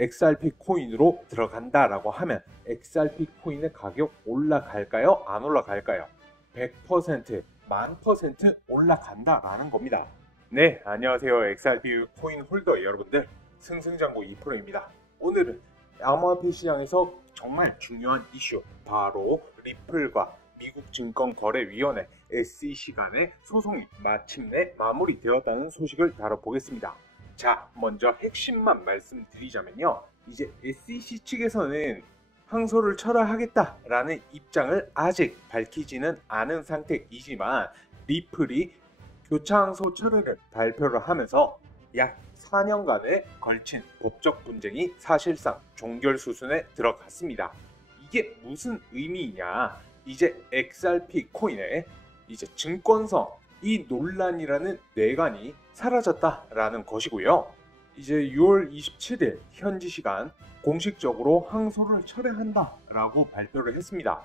XRP 코인으로 들어간다라고 하면 XRP 코인의 가격 올라갈까요? 안 올라갈까요? 100%, 1000% 올라간다라는 겁니다. 네, 안녕하세요. XRP 코인 홀더 여러분들, 승승장구 2%입니다. 오늘은 암호화폐 시장에서 정말 중요한 이슈, 바로 리플과 미국 증권거래위원회 SEC 간의 소송이 마침내 마무리되었다는 소식을 다뤄보겠습니다. 자, 먼저 핵심만 말씀드리자면요, 이제 SEC 측에서는 항소를 철회하겠다라는 입장을 아직 밝히지는 않은 상태이지만, 리플이 교차 항소 철회를 발표를 하면서 약 4년간에 걸친 법적 분쟁이 사실상 종결 수순에 들어갔습니다. 이게 무슨 의미이냐? 이제 XRP 코인의 이제 증권성, 이 논란이라는 뇌관이 사라졌다라는 것이고요. 이제 6월 27일 현지 시간 공식적으로 항소를 철회한다라고 발표를 했습니다.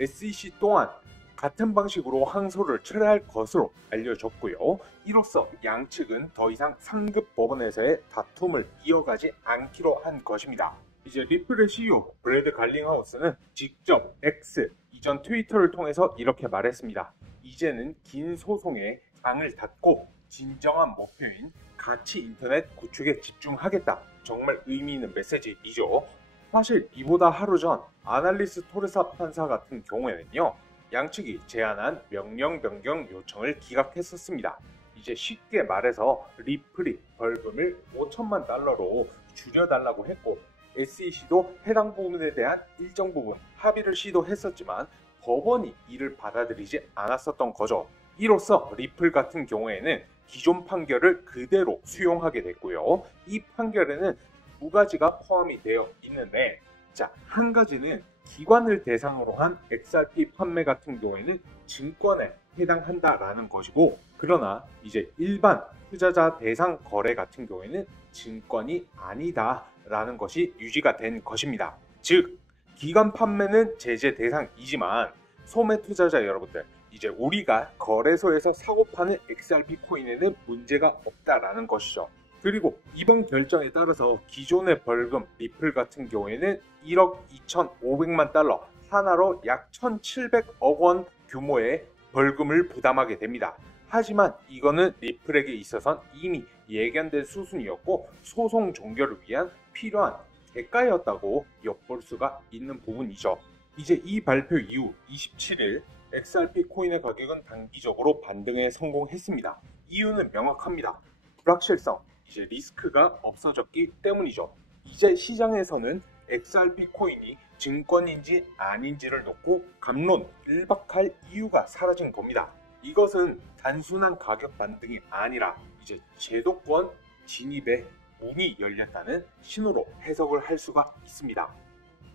SEC 또한 같은 방식으로 항소를 철회할 것으로 알려졌고요. 이로써 양측은 더 이상 상급 법원에서의 다툼을 이어가지 않기로 한 것입니다. 이제 리플의 CEO 브래드 갈링하우스는 직접 X, 이전 트위터를 통해서 이렇게 말했습니다. 이제는 긴 소송에 장을 닫고 진정한 목표인 가치 인터넷 구축에 집중하겠다. 정말 의미 있는 메시지이죠. 사실 이보다 하루 전 아날리스 토레사 판사 같은 경우에는요, 양측이 제안한 명령 변경 요청을 기각했었습니다. 이제 쉽게 말해서 리플이 벌금을 5천만 달러로 줄여달라고 했고, SEC도 해당 부분에 대한 일정 부분 합의를 시도했었지만 법원이 이를 받아들이지 않았었던 거죠. 이로써 리플 같은 경우에는 기존 판결을 그대로 수용하게 됐고요. 이 판결에는 두 가지가 포함이 되어 있는데, 자, 한 가지는 기관을 대상으로 한 XRP 판매 같은 경우에는 증권에 해당한다라는 것이고, 그러나 이제 일반 투자자 대상 거래 같은 경우에는 증권이 아니다라는 것이 유지가 된 것입니다. 즉, 기관 판매는 제재 대상이지만 소매 투자자 여러분들, 이제 우리가 거래소에서 사고 파는 XRP 코인에는 문제가 없다라는 것이죠. 그리고 이번 결정에 따라서 기존의 벌금 리플 같은 경우에는 1억 2,500만 달러, 하나로 약 1,700억 원 규모의 벌금을 부담하게 됩니다. 하지만 이거는 리플에게 있어선 이미 예견된 수순이었고 소송 종결을 위한 필요한 대가였다고 엿볼 수가 있는 부분이죠. 이제 이 발표 이후 27일 XRP 코인의 가격은 단기적으로 반등에 성공했습니다. 이유는 명확합니다. 불확실성, 이제 리스크가 없어졌기 때문이죠. 이제 시장에서는 XRP 코인이 증권인지 아닌지를 놓고 갑론, 일박할 이유가 사라진 겁니다. 이것은 단순한 가격 반등이 아니라 이제 제도권 진입에 문이 열렸다는 신호로 해석을 할 수가 있습니다.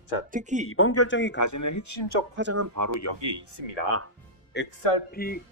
자, 특히 이번 결정이 가지는 핵심적 파장은 바로 여기에 있습니다. XRP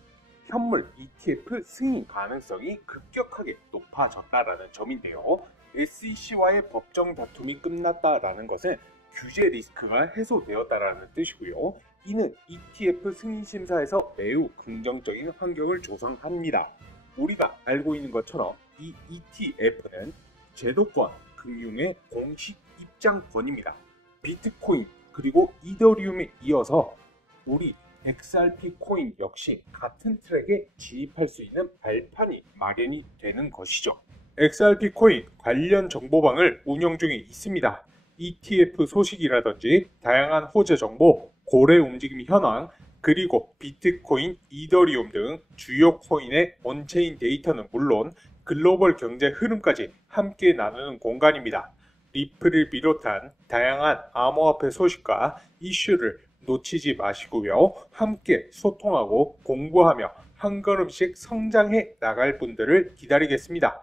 현물 ETF 승인 가능성이 급격하게 높아졌다라는 점인데요. SEC와의 법정 다툼이 끝났다라는 것은 규제 리스크가 해소되었다라는 뜻이고요. 이는 ETF 승인 심사에서 매우 긍정적인 환경을 조성합니다. 우리가 알고 있는 것처럼 이 ETF는 제도권, 금융의 공식 입장권입니다. 비트코인 그리고 이더리움에 이어서 우리 XRP 코인 역시 같은 트랙에 진입할 수 있는 발판이 마련이 되는 것이죠. XRP 코인 관련 정보방을 운영 중에 있습니다. ETF 소식이라든지 다양한 호재 정보, 거래 움직임 현황, 그리고 비트코인, 이더리움 등 주요 코인의 온체인 데이터는 물론 글로벌 경제 흐름까지 함께 나누는 공간입니다. 리플을 비롯한 다양한 암호화폐 소식과 이슈를 놓치지 마시고요. 함께 소통하고 공부하며 한 걸음씩 성장해 나갈 분들을 기다리겠습니다.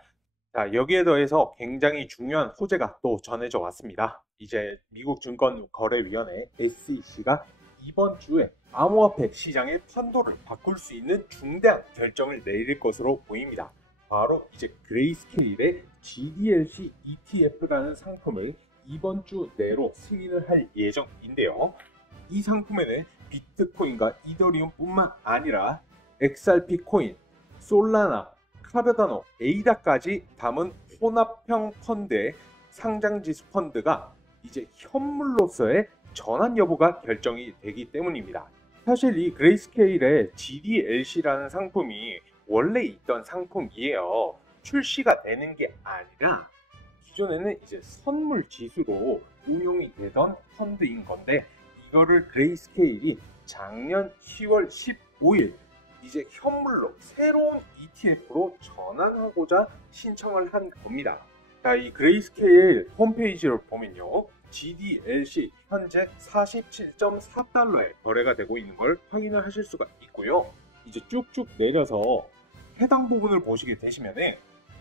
자, 여기에 더해서 굉장히 중요한 호재가 또 전해져 왔습니다. 이제 미국 증권거래위원회 SEC가 이번 주에 암호화폐 시장의 판도를 바꿀 수 있는 중대한 결정을 내릴 것으로 보입니다. 바로 이제 그레이스케일의 GDLC ETF라는 상품을 이번 주 내로 승인을 할 예정인데요. 이 상품에는 비트코인과 이더리움 뿐만 아니라 XRP 코인, 솔라나, 카르다노, 에이다까지 담은 혼합형 펀드의 상장지수 펀드가 이제 현물로서의 전환 여부가 결정이 되기 때문입니다. 사실 이 그레이스케일의 GDLC라는 상품이 원래 있던 상품이에요. 출시가 되는 게 아니라 기존에는 이제 선물 지수로 운용이 되던 펀드인 건데, 이거를 그레이스케일이 작년 10월 15일 이제 현물로 새로운 ETF로 전환하고자 신청을 한 겁니다. 자, 이 그레이스케일 홈페이지를 보면요, GDLC 현재 47.4달러에 거래가 되고 있는 걸 확인을 하실 수가 있고요. 이제 쭉쭉 내려서 해당 부분을 보시게 되시면은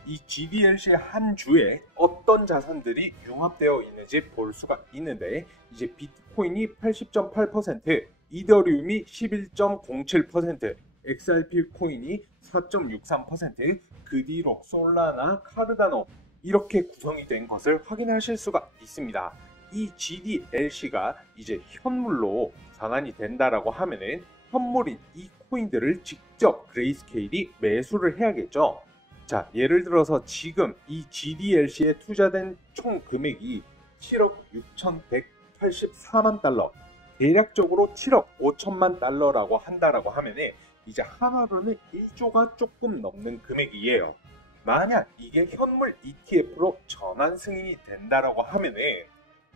이 GDLC 한 주에 어떤 자산들이 융합되어 있는지 볼 수가 있는데, 이제 비트코인이 80.8%, 이더리움이 11.07%, XRP 코인이 4.63%, 그 뒤로 솔라나, 카르다노 이렇게 구성이 된 것을 확인하실 수가 있습니다. 이 GDLC가 이제 현물로 전환이 된다라고 하면은 현물인 이 코인들을 직접 그레이스케일이 매수를 해야겠죠. 자, 예를 들어서 지금 이 GDLC에 투자된 총 금액이 7억 6,184만 달러, 대략적으로 7억 5천만 달러라고 한다라고 하면은 이제 하나로는 1조가 조금 넘는 금액이에요. 만약 이게 현물 ETF로 전환 승인이 된다라고 하면은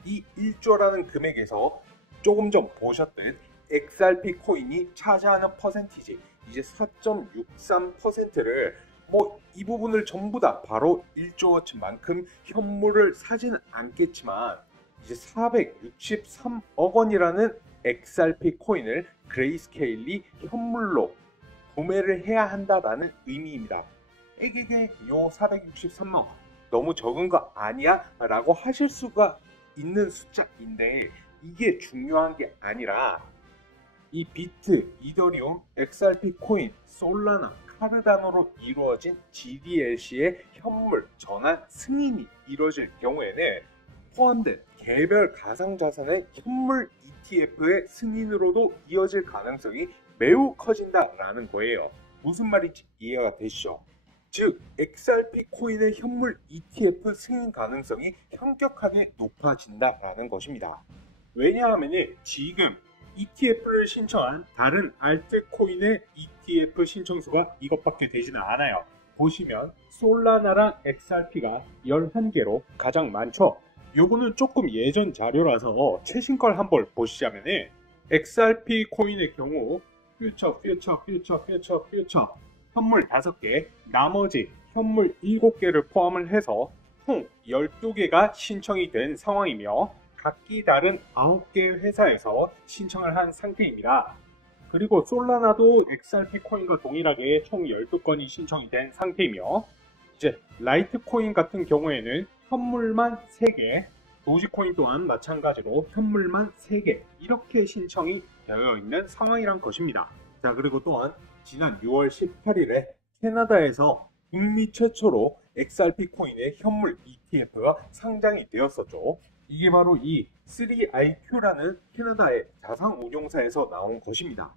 이 1조라는 금액에서 조금 전 보셨던 XRP 코인이 차지하는 퍼센티지 이제 4.63%를 이 부분을 전부 다 바로 1조어치만큼 현물을 사지는 않겠지만 이제 463억 원이라는 XRP 코인을 그레이스케일이 현물로 구매를 해야 한다라는 의미입니다. 에게게 요 463만 원 너무 적은 거 아니야? 라고 하실 수가 있는 숫자인데, 이게 중요한 게 아니라 이 비트, 이더리움, XRP 코인, 솔라나, 카르다노로 이루어진 GDLC의 현물 전환 승인이 이루어질 경우에는 포함된 개별 가상자산의 현물 ETF의 승인으로도 이어질 가능성이 매우 커진다라는 거예요. 무슨 말인지 이해가 되시죠? 즉, XRP 코인의 현물 ETF 승인 가능성이 현격하게 높아진다라는 것입니다. 왜냐하면 지금 ETF를 신청한 다른 알트코인의 ETF 신청수가 이것밖에 되지는 않아요. 보시면 솔라나랑 XRP가 11개로 가장 많죠. 요거는 조금 예전 자료라서 최신 걸 한번 보시자면은 XRP 코인의 경우 퓨처 현물 5개, 나머지 현물 7개를 포함을 해서 총 12개가 신청이 된 상황이며 각기 다른 9개의 회사에서 신청을 한 상태입니다. 그리고 솔라나도 XRP 코인과 동일하게 총 12건이 신청이 된 상태이며, 이제 라이트코인 같은 경우에는 현물만 3개, 도지코인 또한 마찬가지로 현물만 3개 이렇게 신청이 되어 있는 상황이란 것입니다. 자, 그리고 또한 지난 6월 18일에 캐나다에서 북미 최초로 XRP 코인의 현물 ETF가 상장이 되었었죠. 이게 바로 이 3IQ라는 캐나다의 자산운용사에서 나온 것입니다.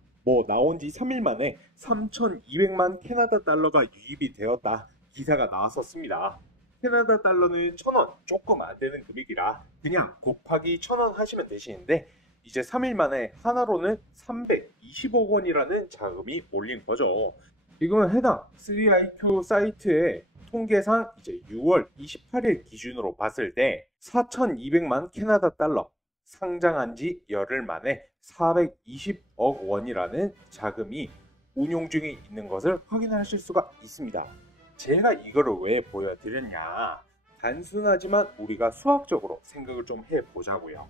나온 지 3일 만에 3,200만 캐나다 달러가 유입이 되었다 기사가 나왔었습니다. 캐나다 달러는 1,000원 조금 안 되는 금액이라 그냥 곱하기 1,000원 하시면 되시는데, 이제 3일 만에 하나로는 320억 원이라는 자금이 몰린 거죠. 지금 해당 3IQ 사이트의 통계상 이제 6월 28일 기준으로 봤을 때 4,200만 캐나다 달러, 상장한 지 열흘 만에 420억 원이라는 자금이 운용 중에 있는 것을 확인하실 수가 있습니다. 제가 이거를 왜 보여드렸냐, 단순하지만 우리가 수학적으로 생각을 좀 해보자고요.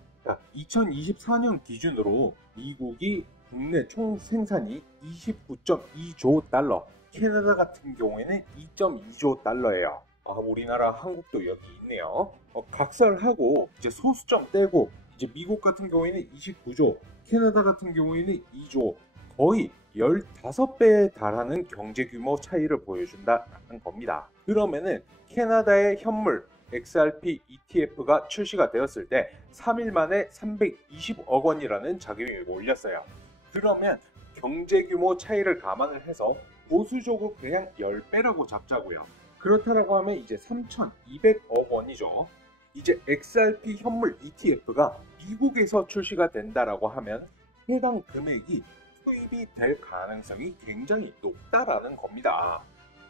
2024년 기준으로 미국이 국내 총 생산이 29.2조 달러, 캐나다 같은 경우에는 2.2조 달러예요. 우리나라 한국도 여기 있네요. 각설하고 이제 소수점 떼고 이제 미국 같은 경우에는 29조, 캐나다 같은 경우에는 2조, 거의 15배에 달하는 경제 규모 차이를 보여준다는 겁니다. 그러면은 캐나다의 현물 XRP ETF가 출시가 되었을 때 3일 만에 320억 원이라는 자금이 몰렸어요. 그러면 경제 규모 차이를 감안을 해서 보수적으로 그냥 10배라고 잡자고요. 그렇다라고 하면 이제 3,200억 원이죠. 이제 XRP 현물 ETF가 미국에서 출시가 된다라고 하면 해당 금액이 투입이 될 가능성이 굉장히 높다라는 겁니다.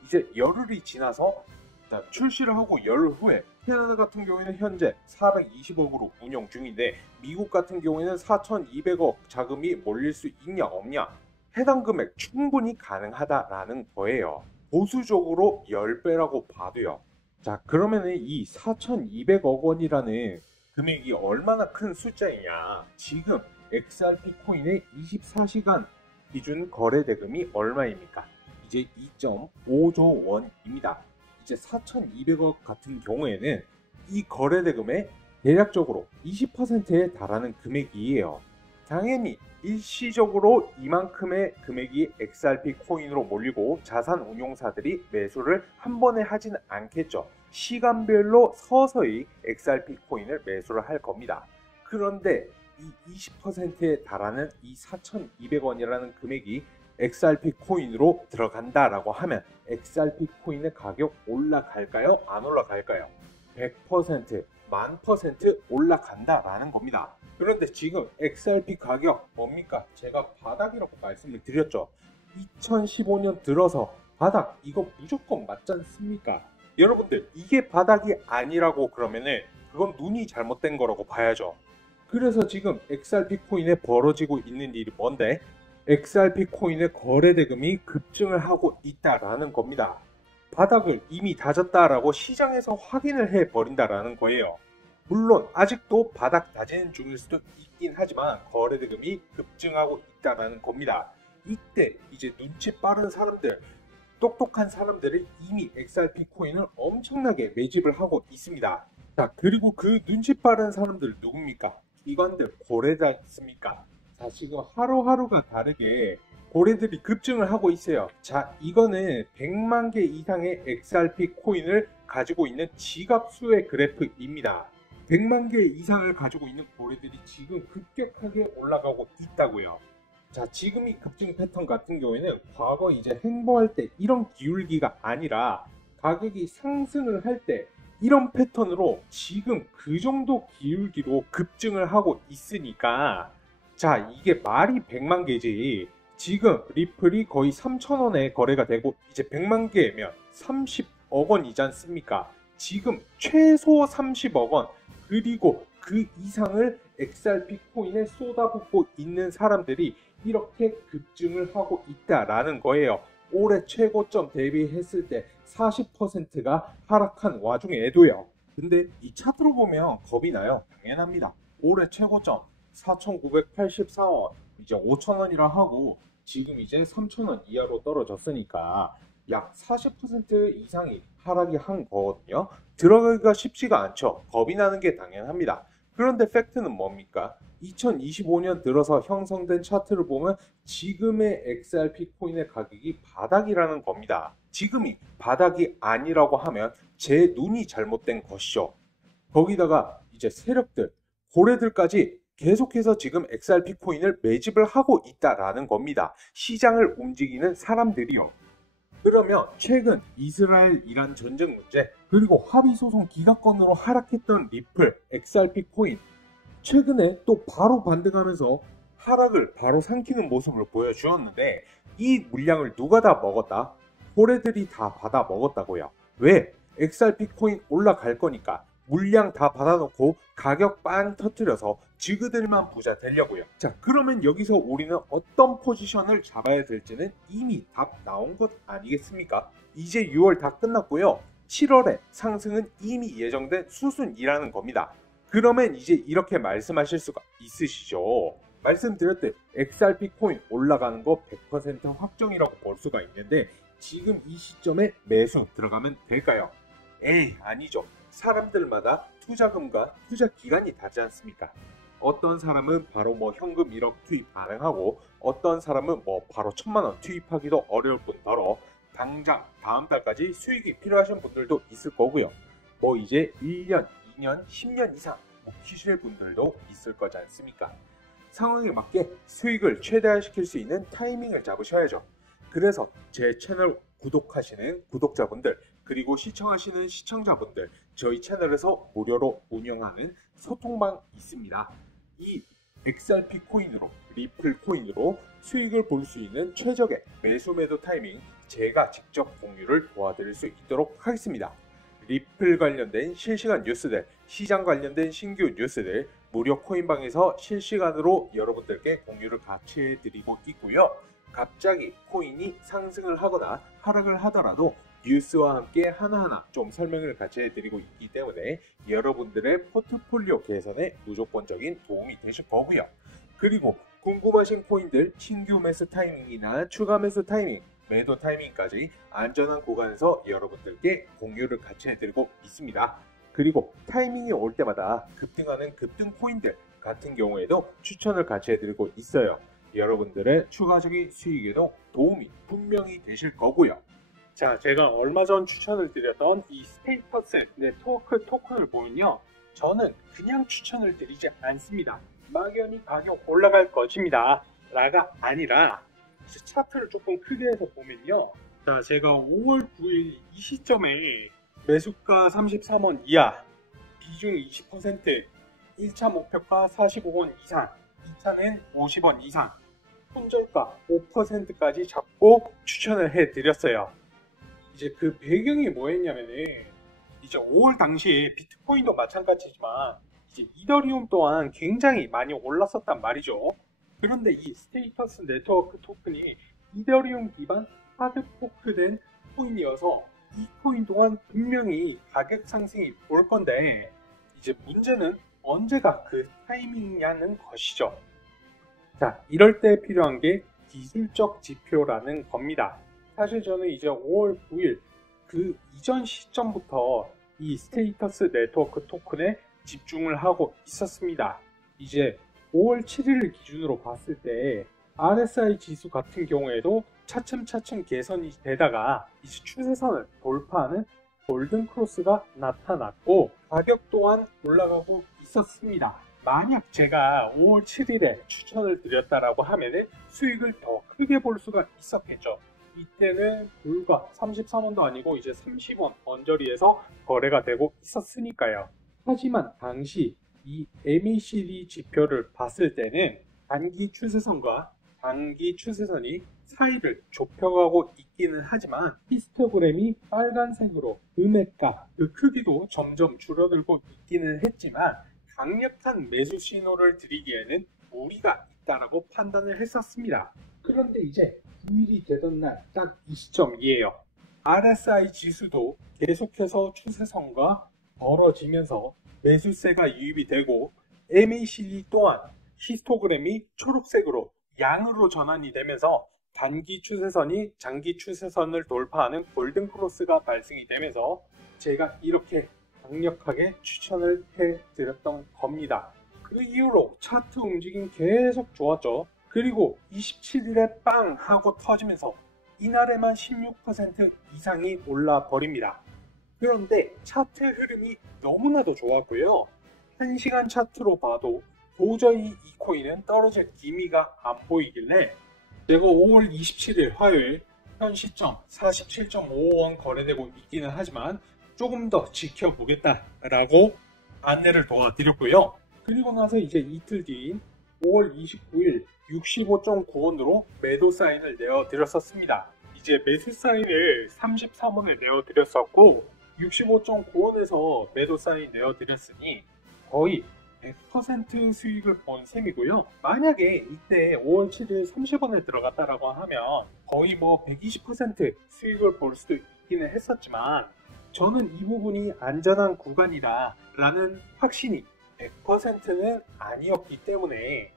이제 열흘이 지나서 출시를 하고 열흘 후에 캐나다 같은 경우에는 현재 420억으로 운영 중인데 미국 같은 경우에는 4,200억 자금이 몰릴 수 있냐 없냐, 해당 금액 충분히 가능하다라는 거예요. 보수적으로 10배라고 봐도요. 자, 그러면은 이 4,200억 원이라는 금액이 얼마나 큰 숫자이냐. 지금 XRP 코인의 24시간 기준 거래 대금이 얼마입니까? 이제 2.5조 원입니다. 이제 4,200억 같은 경우에는 이 거래 대금의 대략적으로 20%에 달하는 금액이에요. 당연히 일시적으로 이만큼의 금액이 XRP 코인으로 몰리고 자산 운용사들이 매수를 한 번에 하지는 않겠죠. 시간별로 서서히 XRP 코인을 매수를 할 겁니다. 그런데 이 20%에 달하는 이 4,200원이라는 금액이 XRP 코인으로 들어간다라고 하면 XRP 코인의 가격 올라갈까요? 안 올라갈까요? 100%, 1000% 올라간다라는 겁니다. 그런데 지금 XRP 가격 뭡니까? 제가 바닥이라고 말씀을 드렸죠. 2015년 들어서 바닥, 이거 무조건 맞지 않습니까? 여러분들, 이게 바닥이 아니라고 그러면은 그건 눈이 잘못된 거라고 봐야죠. 그래서 지금 XRP 코인에 벌어지고 있는 일이 뭔데? XRP 코인의 거래 대금이 급증을 하고 있다라는 겁니다. 바닥을 이미 다졌다라고 시장에서 확인을 해버린다라는 거예요. 물론 아직도 바닥 다지는 중일 수도 있긴 하지만 거래 대금이 급증하고 있다라는 겁니다. 이때 이제 눈치 빠른 사람들, 똑똑한 사람들이 이미 XRP 코인을 엄청나게 매집을 하고 있습니다. 자, 그리고 그 눈치 빠른 사람들 누굽니까? 기관들, 고래지 않습니까? 자, 지금 하루하루가 다르게 고래들이 급증을 하고 있어요. 자, 이거는 100만 개 이상의 XRP 코인을 가지고 있는 지갑 수의 그래프입니다. 100만 개 이상을 가지고 있는 고래들이 지금 급격하게 올라가고 있다고요. 자, 지금 이 급증 패턴 같은 경우에는 과거 이제 횡보할 때 이런 기울기가 아니라 가격이 상승을 할 때 이런 패턴으로 지금 그 정도 기울기로 급증을 하고 있으니까, 자, 이게 말이 100만 개지. 지금 리플이 거의 3,000원에 거래가 되고 이제 100만 개면 30억 원이지 않습니까? 지금 최소 30억 원, 그리고 그 이상을 XRP 코인에 쏟아붓고 있는 사람들이 이렇게 급증을 하고 있다라는 거예요. 올해 최고점 대비했을 때 40%가 하락한 와중에도요. 근데 이 차트로 보면 겁이 나요. 당연합니다. 올해 최고점 4,984원, 이제 5,000원이라 하고 지금 이제 3,000원 이하로 떨어졌으니까 약 40% 이상이 하락이 한 거거든요. 들어가기가 쉽지가 않죠. 겁이 나는 게 당연합니다. 그런데 팩트는 뭡니까? 2025년 들어서 형성된 차트를 보면 지금의 XRP 코인의 가격이 바닥이라는 겁니다. 지금이 바닥이 아니라고 하면 제 눈이 잘못된 것이죠. 거기다가 이제 세력들, 고래들까지 계속해서 지금 XRP 코인을 매집을 하고 있다라는 겁니다. 시장을 움직이는 사람들이요. 그러면 최근 이스라엘-이란 전쟁 문제, 그리고 합의소송 기각권으로 하락했던 리플, XRP 코인, 최근에 또 바로 반등하면서 하락을 바로 삼키는 모습을 보여주었는데 이 물량을 누가 다 먹었다? 고래들이 다 받아 먹었다고요. 왜? XRP 코인 올라갈 거니까 물량 다 받아놓고 가격 빵 터뜨려서 지그들만 부자 되려고요. 자, 그러면 여기서 우리는 어떤 포지션을 잡아야 될지는 이미 답 나온 것 아니겠습니까? 이제 6월 다 끝났고요. 7월에 상승은 이미 예정된 수순이라는 겁니다. 그러면 이제 이렇게 말씀하실 수가 있으시죠. 말씀드렸듯 XRP 코인 올라가는 거 100% 확정이라고 볼 수가 있는데 지금 이 시점에 매수 들어가면 될까요? 에이, 아니죠. 사람들마다 투자금과 투자 기간이 다르지 않습니까? 어떤 사람은 바로 현금 1억 투입 가능하고 어떤 사람은 바로 1,000만 원 투입하기도 어려울 뿐더러 당장 다음 달까지 수익이 필요하신 분들도 있을 거고요. 이제 1년, 2년, 10년 이상 키실 분들도 있을 거지 않습니까? 상황에 맞게 수익을 최대화시킬 수 있는 타이밍을 잡으셔야죠. 그래서 제 채널 구독하시는 구독자분들, 그리고 시청하시는 시청자분들, 저희 채널에서 무료로 운영하는 소통방 있습니다. 이 XRP 코인으로, 리플 코인으로 수익을 볼 수 있는 최적의 매수 매도 타이밍 제가 직접 공유를 도와드릴 수 있도록 하겠습니다. 리플 관련된 실시간 뉴스들, 시장 관련된 신규 뉴스들 무료 코인방에서 실시간으로 여러분들께 공유를 같이 해드리고 있고요. 갑자기 코인이 상승을 하거나 하락을 하더라도 뉴스와 함께 하나하나 좀 설명을 같이 해드리고 있기 때문에 여러분들의 포트폴리오 개선에 무조건적인 도움이 되실 거고요. 그리고 궁금하신 코인들 신규 매수 타이밍이나 추가 매수 타이밍, 매도 타이밍까지 안전한 구간에서 여러분들께 공유를 같이 해드리고 있습니다. 그리고 타이밍이 올 때마다 급등하는 급등 코인들 같은 경우에도 추천을 같이 해드리고 있어요. 여러분들의 추가적인 수익에도 도움이 분명히 되실 거고요. 자, 제가 얼마 전 추천을 드렸던 이 스테이터스 네트워크 토큰을 보면요, 저는 그냥 추천을 드리지 않습니다. 막연히 가격 올라갈 것입니다 라가 아니라 차트를 조금 크게 해서 보면요, 자, 제가 5월 9일 이 시점에 매수가 33원 이하, 비중 20%, 1차 목표가 45원 이상, 2차는 50원 이상, 손절가 5%까지 잡고 추천을 해드렸어요. 이제 그 배경이 뭐였냐면은, 이제 5월 당시에 비트코인도 마찬가지지만 이제 이더리움 또한 굉장히 많이 올랐었단 말이죠. 그런데 이 스테이터스 네트워크 토큰이 이더리움 기반 하드포크된 코인이어서 이 코인 또한 분명히 가격 상승이 올 건데, 이제 문제는 언제가 그 타이밍이냐는 것이죠. 자, 이럴 때 필요한 게 기술적 지표라는 겁니다. 사실 저는 이제 5월 9일 그 이전 시점부터 이 스테이터스 네트워크 토큰에 집중을 하고 있었습니다. 이제 5월 7일을 기준으로 봤을 때 RSI 지수 같은 경우에도 차츰차츰 개선이 되다가 이제 추세선을 돌파하는 골든 크로스가 나타났고 가격 또한 올라가고 있었습니다. 만약 제가 5월 7일에 추천을 드렸다라고 하면은 수익을 더 크게 볼 수가 있었겠죠. 이때는 불과 33원도 아니고 이제 30원 언저리에서 거래가 되고 있었으니까요. 하지만 당시 이 MACD 지표를 봤을 때는 단기 추세선과 단기 추세선이 사이를 좁혀가고 있기는 하지만 히스토그램이 빨간색으로 금액과 그 크기도 점점 줄어들고 있기는 했지만 강력한 매수 신호를 드리기에는 무리가 있다라고 판단을 했었습니다. 그런데 이제 9일이 되던 날 딱 이 시점이에요. RSI 지수도 계속해서 추세선과 벌어지면서 매수세가 유입이 되고 MACD 또한 히스토그램이 초록색으로 양으로 전환이 되면서 단기 추세선이 장기 추세선을 돌파하는 골든 크로스가 발생이 되면서 제가 이렇게 강력하게 추천을 해드렸던 겁니다. 그 이후로 차트 움직임 계속 좋았죠. 그리고 27일에 빵 하고 터지면서 이날에만 16% 이상이 올라 버립니다. 그런데 차트 흐름이 너무나도 좋았고요. 1시간 차트로 봐도 도저히 이 코인은 떨어질 기미가 안 보이길래 제가 5월 27일 화요일 현 시점 47.55원 거래되고 있기는 하지만 조금 더 지켜보겠다라고 안내를 도와드렸고요. 그리고 나서 이제 이틀 뒤인 5월 29일 65.9원으로 매도 사인을 내어드렸었습니다. 이제 매수 사인을 33원을 내어드렸었고 65.9원에서 매도 사인 내어드렸으니 거의 100% 수익을 본 셈이고요. 만약에 이때 5월 7일 30원에 들어갔다라고 하면 거의 뭐 120% 수익을 볼 수도 있기는 했었지만 저는 이 부분이 안전한 구간이다 라는 확신이 100%는 아니었기 때문에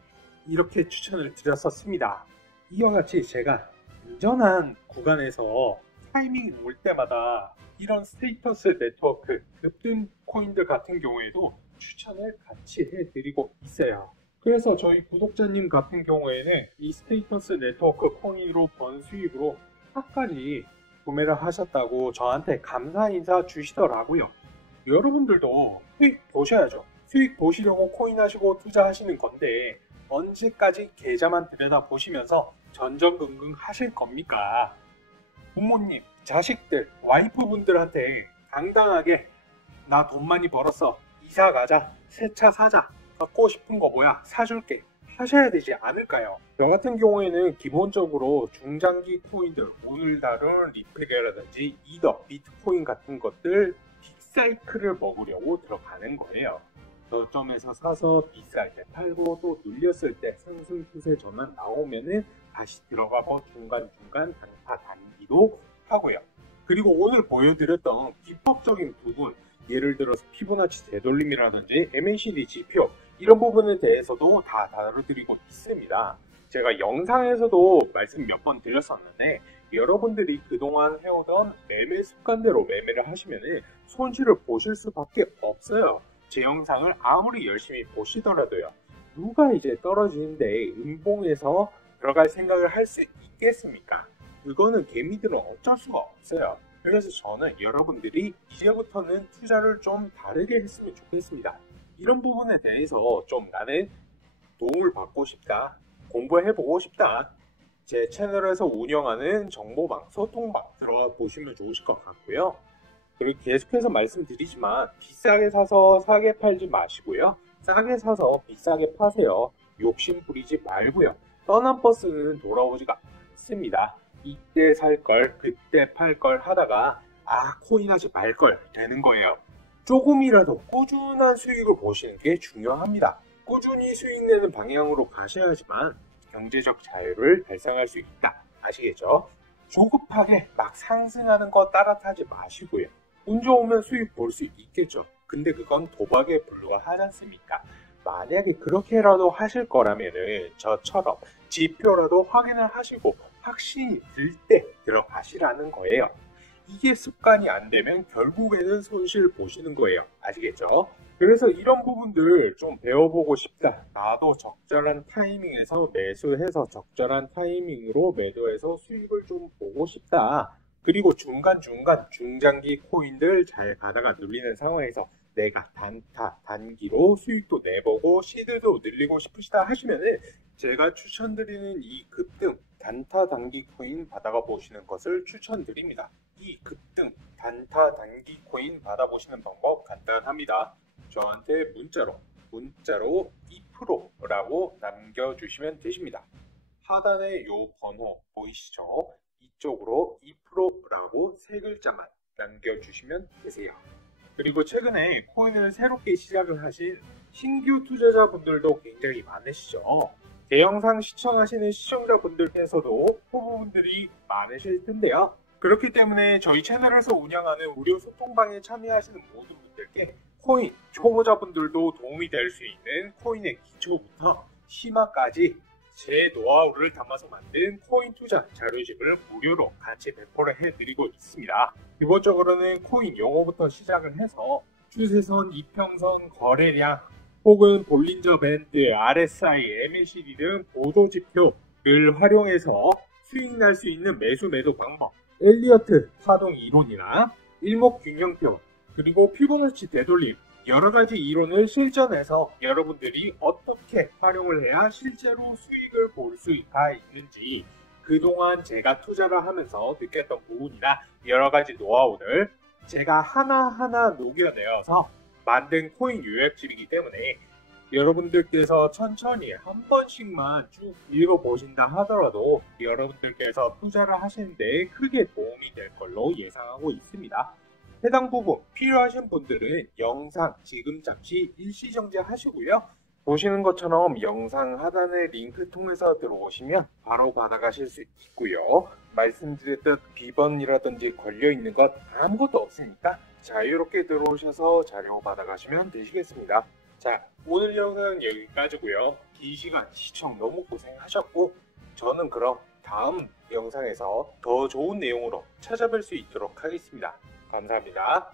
이렇게 추천을 드렸었습니다. 이와 같이 제가 안전한 구간에서 타이밍이 올 때마다 이런 스테이터스 네트워크 급등 코인들 같은 경우에도 추천을 같이 해드리고 있어요. 그래서 저희 구독자님 같은 경우에는 이 스테이터스 네트워크 코인으로 번 수익으로 차까지 구매를 하셨다고 저한테 감사 인사 주시더라고요. 여러분들도 수익 보셔야죠. 수익 보시려고 코인 하시고 투자하시는 건데 언제까지 계좌만 들여다보시면서 전전긍긍 하실 겁니까? 부모님, 자식들, 와이프분들한테 당당하게 나 돈 많이 벌었어. 이사 가자. 새 차 사자. 갖고 싶은 거 뭐야? 사줄게. 하셔야 되지 않을까요? 저 같은 경우에는 기본적으로 중장기 코인들, 오늘 다룬 리플게라든지 이더, 비트코인 같은 것들 빅사이클을 먹으려고 들어가는 거예요. 저점에서 사서 비쌀 때 팔고 또 눌렸을 때 상승 추세 전환 나오면은 다시 들어가고 중간중간 단타 단기도 하고요. 그리고 오늘 보여드렸던 기법적인 부분, 예를 들어서 피보나치 되돌림이라든지 MACD 지표 이런 부분에 대해서도 다 다뤄드리고 있습니다. 제가 영상에서도 말씀 몇 번 드렸었는데 여러분들이 그동안 해오던 매매 습관대로 매매를 하시면 손실을 보실 수밖에 없어요. 제 영상을 아무리 열심히 보시더라도요. 누가 이제 떨어지는데 음봉에서 들어갈 생각을 할 수 있겠습니까? 그거는 개미들은 어쩔 수가 없어요. 그래서 저는 여러분들이 이제부터는 투자를 좀 다르게 했으면 좋겠습니다. 이런 부분에 대해서 좀 나는 도움을 받고 싶다, 공부해보고 싶다, 제 채널에서 운영하는 정보방, 소통방 들어가 보시면 좋으실 것 같고요. 그리고 계속해서 말씀드리지만 비싸게 사서 싸게 팔지 마시고요. 싸게 사서 비싸게 파세요. 욕심 부리지 말고요. 떠난 버스는 돌아오지가 않습니다. 이때 살 걸, 그때 팔 걸 하다가 코인 하지 말 걸 되는 거예요. 조금이라도 꾸준한 수익을 보시는 게 중요합니다. 꾸준히 수익 내는 방향으로 가셔야지만 경제적 자유를 달성할 수 있다. 아시겠죠? 조급하게 막 상승하는 거 따라타지 마시고요. 운 좋으면 수익 볼 수 있겠죠. 근데 그건 도박에 불과하지 않습니까? 만약에 그렇게라도 하실 거라면은 저처럼 지표라도 확인을 하시고 확신이 들 때 들어가시라는 거예요. 이게 습관이 안 되면 결국에는 손실 보시는 거예요. 아시겠죠? 그래서 이런 부분들 좀 배워보고 싶다. 나도 적절한 타이밍에서 매수해서 적절한 타이밍으로 매도해서 수익을 좀 보고 싶다. 그리고 중간중간 중장기 코인들 잘 가다가 눌리는 상황에서 내가 단타, 단기로 수익도 내보고 시드도 늘리고 싶으시다 하시면은 제가 추천드리는 이 급등 단타 단기 코인 받아가 보시는 것을 추천드립니다. 이 급등 단타 단기 코인 받아보시는 방법 간단합니다. 저한테 문자로 2%라고 남겨주시면 되십니다. 하단에 요 번호 보이시죠? 이쪽으로 2%라고 세 글자만 남겨주시면 되세요. 그리고 최근에 코인을 새롭게 시작을 하신 신규 투자자분들도 굉장히 많으시죠. 제 영상 시청하시는 시청자분들께서도 초보분들이 많으실 텐데요. 그렇기 때문에 저희 채널에서 운영하는 무료 소통방에 참여하시는 모든 분들께 코인 초보자분들도 도움이 될 수 있는 코인의 기초부터 심화까지 제 노하우를 담아서 만든 코인 투자 자료집을 무료로 같이 배포를 해드리고 있습니다. 기본적으로는 코인 용어부터 시작을 해서 추세선, 이평선, 거래량, 혹은 볼린저 밴드, RSI, MACD 등 보조지표를 활용해서 수익 날 수 있는 매수 매도 방법, 엘리어트 파동 이론이나 일목균형표, 그리고 피보나치 되돌림, 여러가지 이론을 실전해서 여러분들이 어떻게 활용을 해야 실제로 수익을 볼 수가 있는지 그동안 제가 투자를 하면서 느꼈던 부분이나 여러가지 노하우를 제가 하나하나 녹여내어서 만든 코인 요약집이기 때문에 여러분들께서 천천히 한 번씩만 쭉 읽어보신다 하더라도 여러분들께서 투자를 하시는데 크게 도움이 될 걸로 예상하고 있습니다. 해당 부분 필요하신 분들은 영상 지금 잠시 일시정지 하시고요. 보시는 것처럼 영상 하단의 링크 통해서 들어오시면 바로 받아가실 수 있고요. 말씀드렸던 비번이라든지 걸려있는 것 아무것도 없으니까 자유롭게 들어오셔서 자료 받아가시면 되시겠습니다. 자, 오늘 영상은 여기까지고요. 긴 시간 시청 너무 고생하셨고 저는 그럼 다음 영상에서 더 좋은 내용으로 찾아뵐 수 있도록 하겠습니다. 감사합니다.